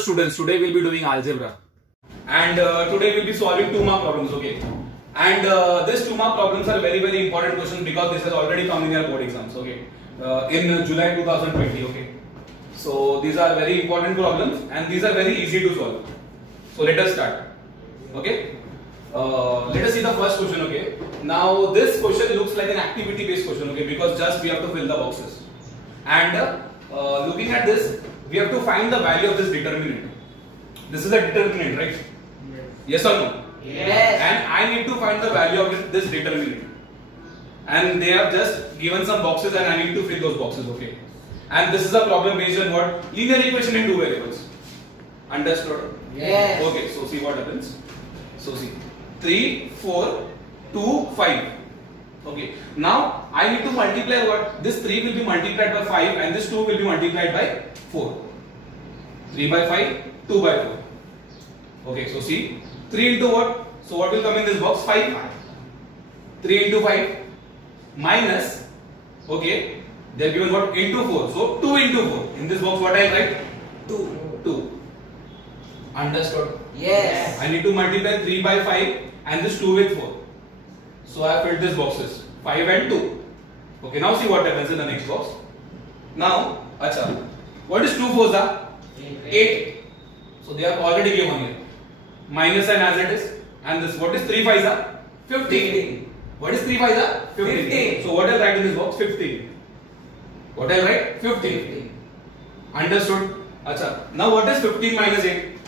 students, today we'll be doing algebra, and today we'll be solving 2-mark problems. Okay, and these 2-mark problems are very important questions because this has already come in your board exams. Okay, in July 2020. Okay, so these are very important problems and these are very easy to solve. So let us start. Okay, let us see the first question. Okay, now this question looks like an activity based question. Okay, because just we have to fill the boxes, and looking at this, we have to find the value of this determinant. This is a determinant, right? Yes or no? Yes. And I need to find the value of this determinant. And they have just given some boxes and I need to fill those boxes, okay? And this is a problem based on what? Linear equation in 2 variables. Understood? Yes. Okay, so see what happens. So see, 3, 4, 2, 5. Okay, now I need to multiply what? This 3 will be multiplied by 5 and this 2 will be multiplied by 4. 3 by 5, 2 by 4. Okay, so see, 3 into what? So what will come in this box? 5. 3 into 5 minus, okay, they have given what? Into 4. So 2 into 4. In this box what I write? 2. Understood? Yes. I need to multiply 3 by 5 and this 2 with 4. So I have filled these boxes 5 and 2. Okay, now see what happens in the next box. Now, acha, what is 2 4s are? 8. So they have already given here. Minus sign as it is. And this, what is 3 5s are? 15. What is 3 5s are? 15. So what I'll write in this box? 15. What I'll write? 15. Understood? Acha, now what is 15 minus 8?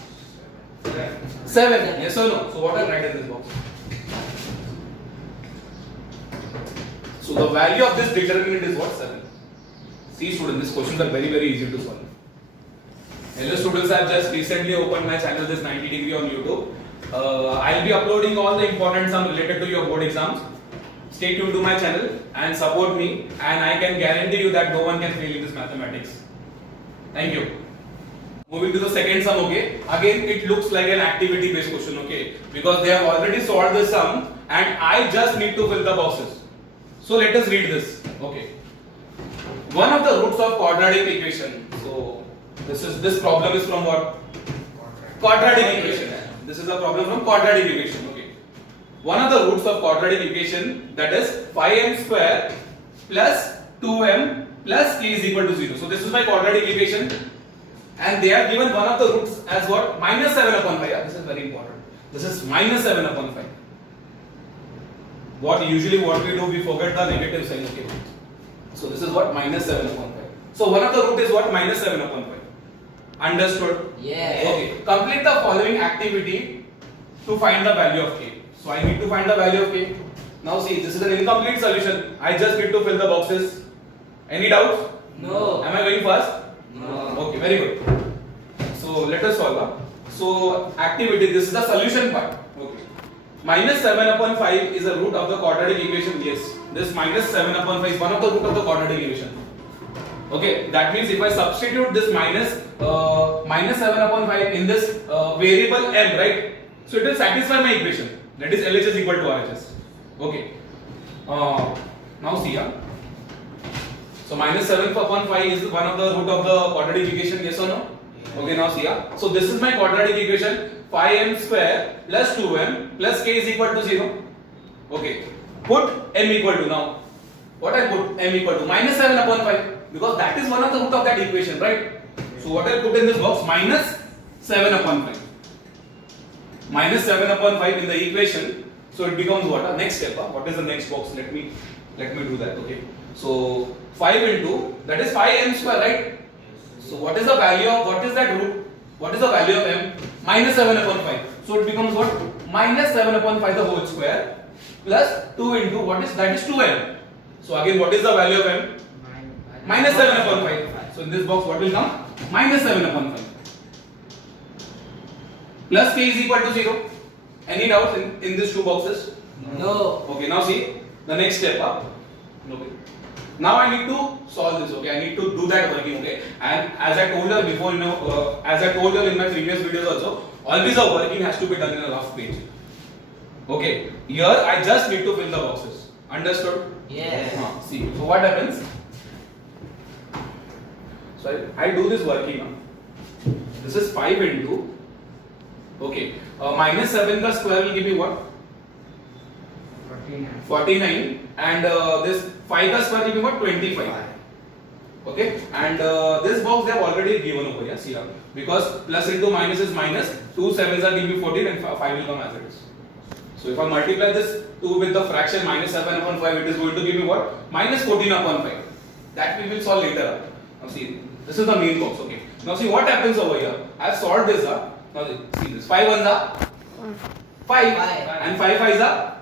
7. Yes or no? So what I'll write in this box? So the value of this determinant is what? 7. See students, these questions are very easy to solve. Hello students, I have just recently opened my channel, this 90 degree on YouTube. I'll be uploading all the important sums related to your board exams. Stay tuned to my channel and support me, and I can guarantee you that no one can fail in this mathematics. Thank you. Moving to the second sum, okay. Again, it looks like an activity based question, okay, because they have already solved the sum and I just need to fill the boxes. So let us read this. Okay. One of the roots of quadratic equation. So this problem is from what? Quadratic equation. This is a problem from quadratic equation. Okay. One of the roots of quadratic equation, that is 5m square plus 2m plus k is equal to 0. So this is my quadratic equation, and they have given one of the roots as what? Minus 7 upon 5. Yeah, this is very important. This is minus 7 upon 5. What we do, we forget the negative sign. Okay. So this is what? Minus 7 upon 5. So one of the root is what? Minus 7 upon 5. Understood? Yes. Okay. Complete the following activity to find the value of k. So I need to find the value of k. Now see, this is an incomplete solution. I just need to fill the boxes. Any doubts? No. Am I going fast? No. Okay, very good. So let us solve. So activity, this is the solution part. Okay. Minus 7 upon 5 is a root of the quadratic equation. Yes, this minus 7 upon 5 is one of the root of the quadratic equation. Okay, that means if I substitute this minus 7 upon 5 in this variable m, right? So it will satisfy my equation. That is LHS equal to RHS. Okay. Now see. So minus 7 upon 5 is one of the root of the quadratic equation. Yes or no? Okay, now see. So this is my quadratic equation. 5m square plus 2m plus k is equal to 0. Okay. Put m equal to, now what I put? M equal to minus 7 upon 5, because that is one of the root of that equation, right? So what I put in this box? Minus 7 upon 5. Minus 7 upon 5 in the equation. So it becomes what? Next step. What is the next box? Let me do that. Okay. So 5 into, that is 5m square, right? So what is the value of, what is that root? What is the value of m? Minus 7 upon 5. So it becomes what? Minus 7 upon 5 the whole square plus 2 into, what is that? Is 2m. So again, what is the value of m? Minus 7 upon 5. So in this box what will come? Minus 7 upon 5. Plus k is equal to 0. Any doubts in these two boxes? No. Okay, now see the next step. Okay. Now I need to solve this. Okay, I need to do that working. Okay, and as I told you before, as I told you in my previous videos also, always the working has to be done in a rough page. Okay, here I just need to fill the boxes. Understood? Yes. See, so what happens? So I do this working now. This is 5 into, okay, minus 7 का square will give me what? 49, and this 5 का square will give me what? 25. Okay, and this box they have already given over here. See here, because plus into minus is minus. 2 sevens are give me 14, and 5 will come as it is. So if I multiply this 2 with the fraction minus 7 upon 5, it is going to give me what? Minus 14 upon 5. That we will solve later. Now see, this is the main box. Okay. Now see what happens over here. I have solved this up. Now see this. 5 ones are 5, and 5 fives are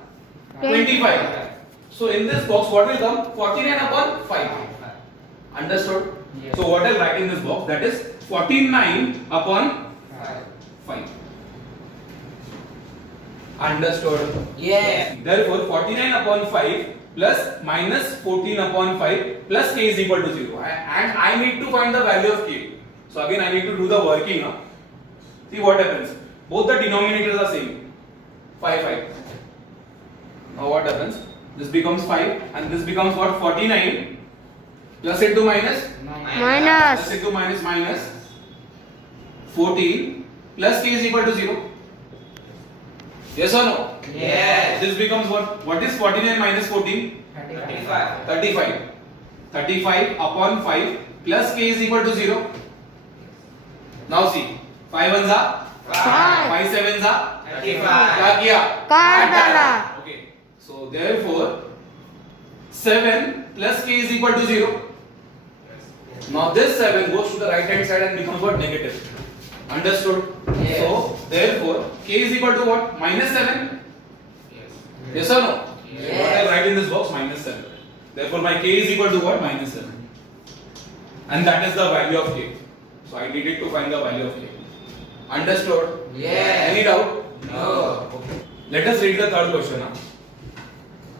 25. So in this box, what will come? 49 upon 5. Understood? Yes. So what I'll write in this box, that is 49 upon 5. Understood? Yes. Therefore 49 upon 5 plus minus 14 upon 5 plus k is equal to 0. And I need to find the value of k. So again I need to do the working now. See what happens. Both the denominators are same. 5, 5. Now what happens? This becomes 5 and this becomes what? 49 plus into minus? Minus. Plus into minus minus 14 plus k is equal to 0. Yes or no? Yes. This becomes what? What is 49 minus 14? 35. 35. 35 upon 5 plus k is equal to 0. Now see, 5 ones are? 5 sevens are? 35. क्या किया? काट डाला. Okay. So therefore 7 plus k is equal to 0. Now this 7 goes to the right hand side and becomes what? Negative. Understood? Yes. So therefore k is equal to what? Minus 7. Yes or no? Yes. What I write in this box? Minus 7. Therefore my k is equal to what? Minus 7. And that is the value of k. So I needed to find the value of k. Understood? Yes. Any doubt? No. Okay. Let us read the third question now.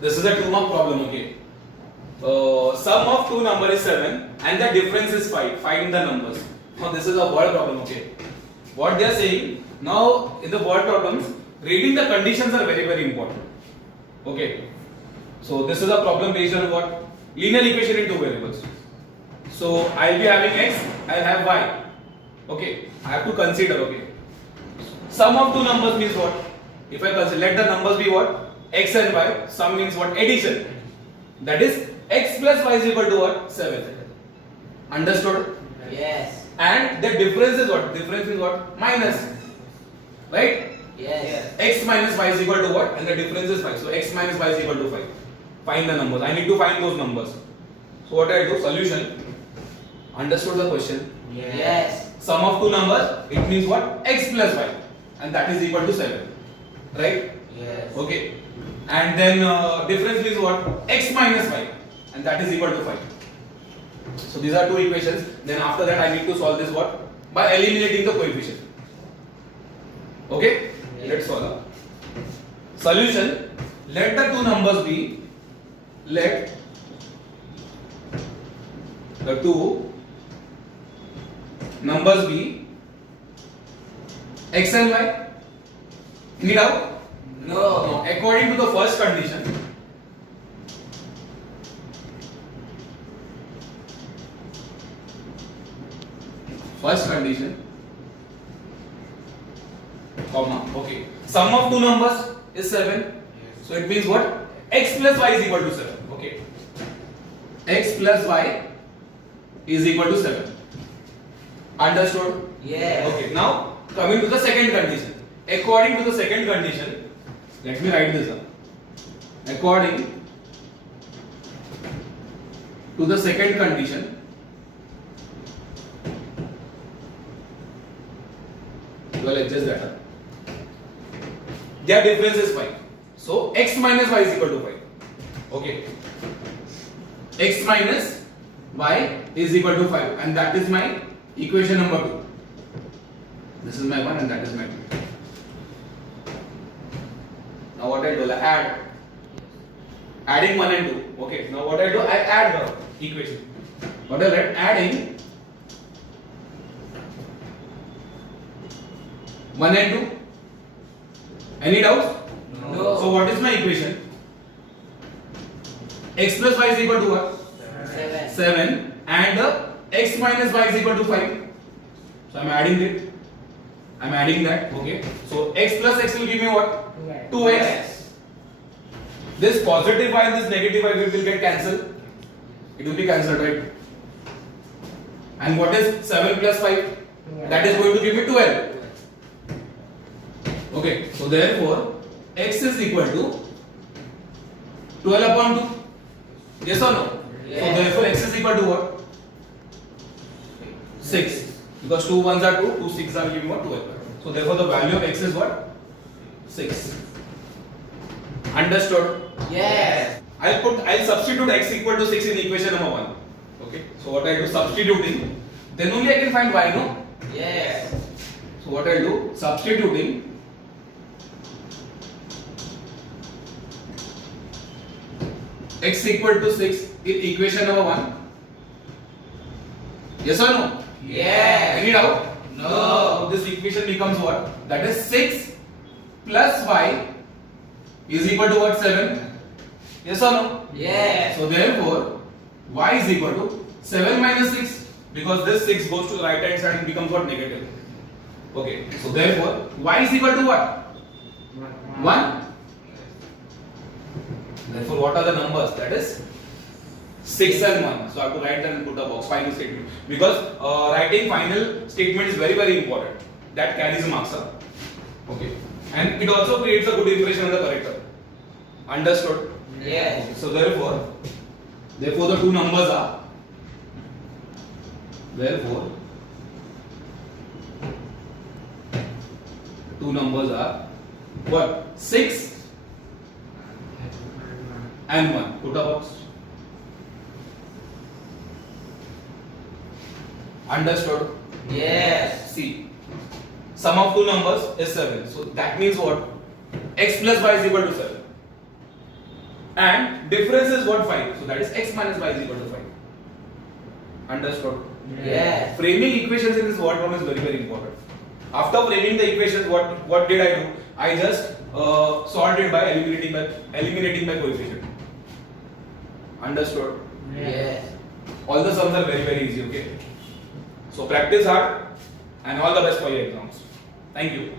This is a 2-mark problem, okay? Sum of two numbers is 7 and the difference is 5. Find the numbers. Now this is a word problem, okay? What they are saying, now in the word problems, reading the conditions are very, very important. Okay? So this is a problem based on what? Linear equation in two variables. So I will be having x, I will have y. Okay? I have to consider, okay? Sum of two numbers means what? If I consider, let the numbers be what? X and y. Sum means what? Addition. That is x plus y is equal to what? 7. Understood? Yes. And the difference is what? Difference is what? Minus. Right? Yes. X minus y is equal to what? And the difference is 5. So x minus y is equal to 5. Find the numbers. I need to find those numbers. So what I do? Solution. Understood the question? Yes. Sum of two numbers, it means what? X plus y. And that is equal to 7. Right? Yes. Okay. And then difference means what? X minus y. And that is equal to 5. So these are two equations. Then after that I need to solve this what? By eliminating the coefficient. Okay? Let's solve. Solution. Let the two numbers be. Let the two numbers be x and y. Any doubt? No. According to the first condition, comma, okay. Sum of two numbers is 7. So it means what? X plus y is equal to 7. Okay. X plus y is equal to 7. Understood? Yes. Okay. Now coming to the second condition. According to the second condition, let me write this up. According to the second condition, well, adjust that up. Their difference is 5. So x minus y is equal to 5. Okay. X minus y is equal to 5, and that is my equation number 2. This is my 1 and that is my 2. Now what I do? I add. Adding 1 and 2. Okay. Now what I do? I add the equation. What I write? Adding 1 and 2. Any doubts? No. So what is my equation? X plus y is equal to what? 7. 7, and x minus y is equal to 5. So I am adding it. I'm adding that. Okay. So x plus x will give me what? 2x. This positive y and this negative y will get cancelled. It will be cancelled, right? And what is 7 plus 5? That is going to give me 12. Okay. So therefore, x is equal to 12 upon 2. Yes or no? Yes. So therefore, x is equal to what? 6. Because 2 ones are 2, 2 6 are giving what? 12. So therefore, the value of x is what? 6. Understood? Yes. I'll substitute x equal to 6 in equation number 1. Okay. So what I do, substituting, then only I can find y, no? Yes. So what I'll do, substituting, x equal to 6 in equation number 1. Yes or no? Yes. Any doubt? No. This equation becomes what? That is 6 plus y is equal to what? 7. Yes or no? Yes. So therefore, y is equal to 7 minus 6, because this 6 goes to the right hand side and becomes what? Negative. Okay. So therefore, y is equal to what? 1. Therefore, what are the numbers? That is 6 and 1. So I have to write them and put a box, final statement. Because writing final statement is very, very important. That carries marks up. Okay. And it also creates a good impression on the corrector. Understood? Yes. Okay. So therefore the two numbers are, what? 6 and 1. Put a box. Understood? Yes. See, sum of two numbers is 7. So that means what? X plus y is equal to 7. And difference is what? 5. So that is x minus y is equal to 5. Understood? Yes. Framing equations in this word form is very, very important. After framing the equations, what did I do? I just solved it by eliminating by coefficient. Understood? Yes. All the sums are very, very easy. Okay. So practice hard and all the best for your exams. Thank you.